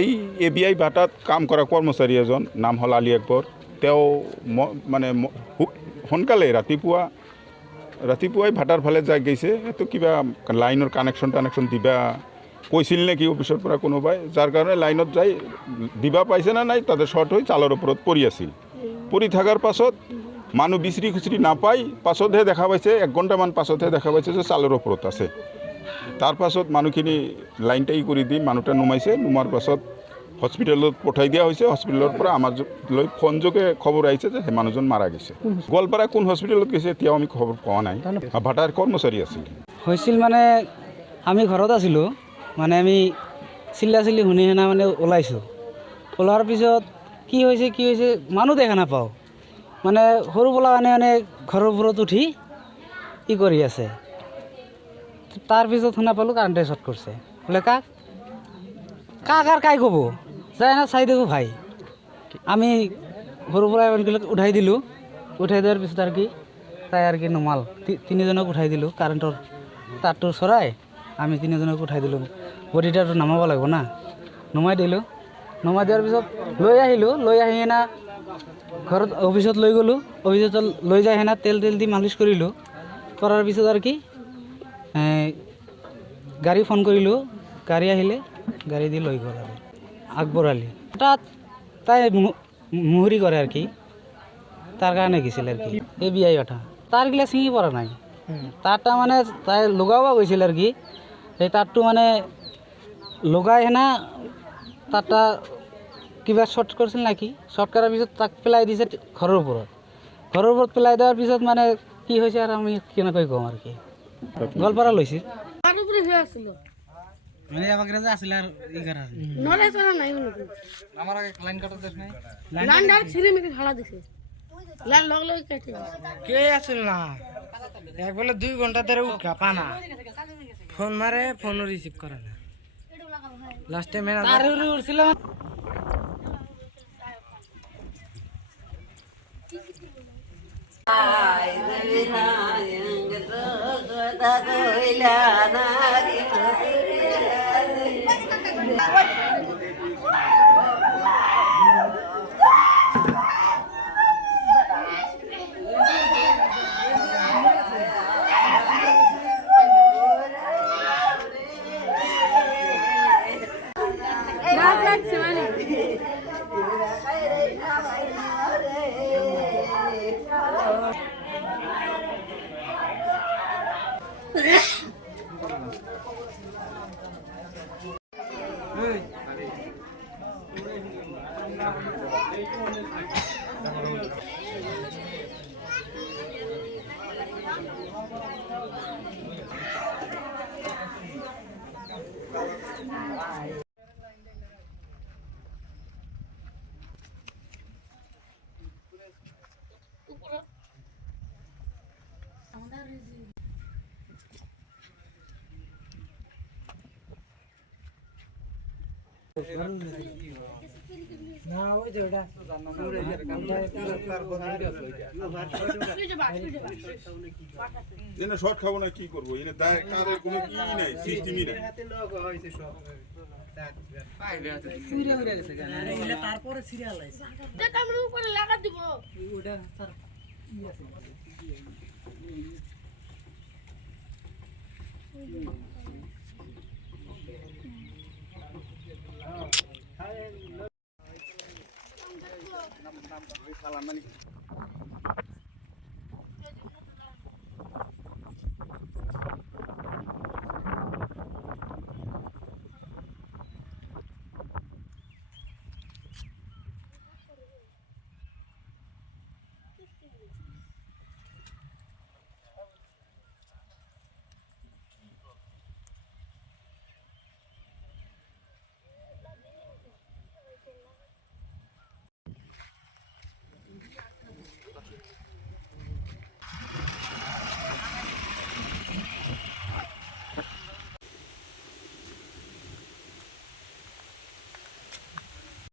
এই এবিআই ভাটাত কাম কৰা কৰ্মচাৰী এজন নাম হ'ল আলী আকবৰ। তেওঁ মানে সোনকালে ৰাতিপুৱাই ভাটাৰ ফালে যাই গৈছে। এইটো কিবা লাইনৰ কানেকশ্যন দিবা কৈছিল নেকি অফিচৰ পৰা কোনোবাই, যাৰ কাৰণে লাইনত যাই দিবা পাইছে না নাই তাতে শ্বৰ্ট হৈ চালৰ ওপৰত পৰি আছিল। পৰি থকাৰ পাছত মানুহ বিচৰি খুচৰি নাপাই, পাছতহে দেখা পাইছে, 1 ঘণ্টামান পাছতহে দেখা পাইছে যে চালৰ ওপৰত আছে। তাৰ পাছত মানুহখিনি লাইনটা কৰি দি মানুহটা নুমাইছে। নুমাৰ পাছত হস্পিটেলত পঠাই দিয়া হৈছে। হস্পিটেলৰ পৰা আমাৰ লৈ ফোনযোগে খবৰ আহিছে যে সেই মানুহজন মাৰা গৈছে। গোৱালপাৰা কোন হস্পিটেলত গৈছে এতিয়াও আমি খবৰ পোৱা নাই। ভাটাৰ কৰ্মচাৰী আছিল। হৈছিল মানে আমি ঘৰত আছিলোঁ, মানে আমি চিল্লা শুনি হেনা মানে ওলাইছোঁ। ওলোৱাৰ পিছত কি হৈছে মানুহ দেখা নাপাওঁ। মানে সৰু পোলা মানে ঘৰৰ ওপৰত উঠি কি কৰি আছে। তাৰপিছত শুনা পালোঁ কাৰেণ্টে শ্বৰ্ট কৰিছে। বোলে কাক ক'ব যাই না চাই দেখোঁ ভাই। আমি সৰু পৰা উঠাই দিলোঁ। উঠাই দিয়াৰ পিছত আৰু কি তাই আৰু কি নমাল 3জনক উঠাই দিলোঁ। কাৰেণ্টৰ তারটো চৰাই আমি 3জনক উঠাই দিলোঁ। বডিটাটো নামাব লাগিব না, নমাই দিলোঁ। নমাই দিয়াৰ পিছত লৈ আহিলোঁ। লৈ আহি না ঘৰত অফিচত লৈ গ'লোঁ। অফিচত লৈ যাই হেনা তেল দি মালিচ কৰিলোঁ। কৰাৰ পিছত আৰু কি গাড়ী ফোন কৰিলোঁ। গাড়ী আহিলে, গাড়ী দি লৈ গ'ল আৰু আকবৰ আলী। তাত তাই মুহুৰি কৰে আৰু কি, তাৰ কাৰণে গৈছিল আৰু কি এবিআই ভাটা। তাৰগিলা ছিঙি পৰা নাই। তারটা মানে তাই লগাব গৈছিল আর কি। এই তারটো মানে লগাই হেনা তারটা কিবা শর্ট করছিল নাকি। শর্ট করার পিছত তাক পেলাই দিছে ঘরের উপৰত পেলাই দেওয়ার পিছত মানে কি হয়েছে আর আমি কেনেকৈ কম আর কি। গোৱালপাৰা লৈছে মানে আমাকে যে আসলে আর ই করা নলে তো নাই আমার আগে লাইন কাটা দেশ নাই। লাইন ডাল ছিঁড়ে মেরে ঢালা দিছে। লাইন লগ কেটে কে আসল না একবেলা 2 ঘন্টা ধরে উঠা পানা ফোন মারে, ফোনও রিসিভ করে না। লাস্টে মেনা উঠছিল না ওই যে ওটা এনে শর্ট খাবো না কি করবো, এনে কারের কোনো কি নাই, সিস্টেমই নাই। তারপরে সিরিয়াল আছে উপরে লাগা দিব ওটা স্যার ই আছে সালাম